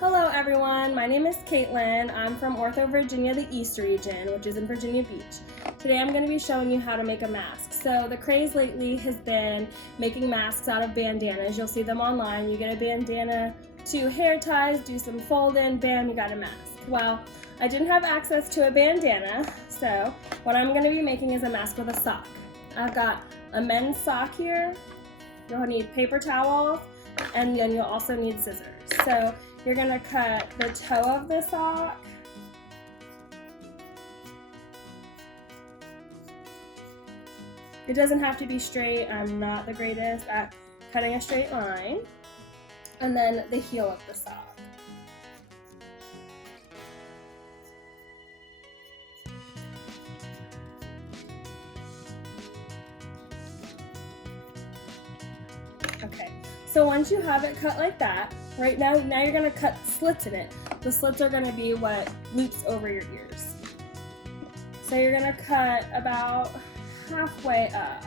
Hello everyone, my name is Caitlin. I'm from OrthoVirginia, the East region, which is in Virginia Beach. Today I'm going to be showing you how to make a mask. So the craze lately has been making masks out of bandanas. You'll see them online. You get a bandana, 2 hair ties, do some fold-in, bam, you got a mask. Well, I didn't have access to a bandana, so what I'm going to be making is a mask with a sock. I've got a men's sock here. You'll need paper towels, and then you'll also need scissors. So you're going to cut the toe of the sock. It doesn't have to be straight. I'm not the greatest at cutting a straight line. And then the heel of the sock. Okay, so once you have it cut like that, right now you're gonna cut slits in it. The slits are gonna be what loops over your ears. So you're gonna cut about halfway up.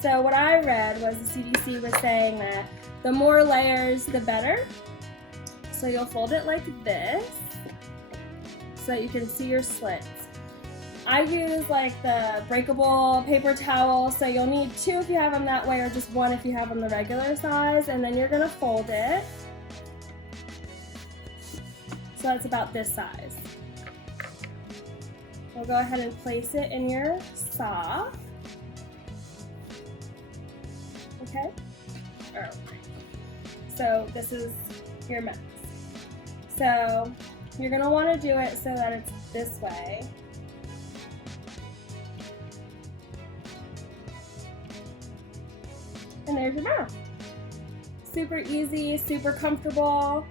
So what I read was the CDC was saying that the more layers, the better. So you'll fold it like this, so that you can see your slits. I use like the breakable paper towel, so you'll need 2 if you have them that way, or just 1 if you have them the regular size, and then you're gonna fold it. So that's about this size. We'll go ahead and place it in your sock. Okay? Alright. So this is your mask. So you're going to want to do it so that it's this way. And there's your mask. Super easy, super comfortable.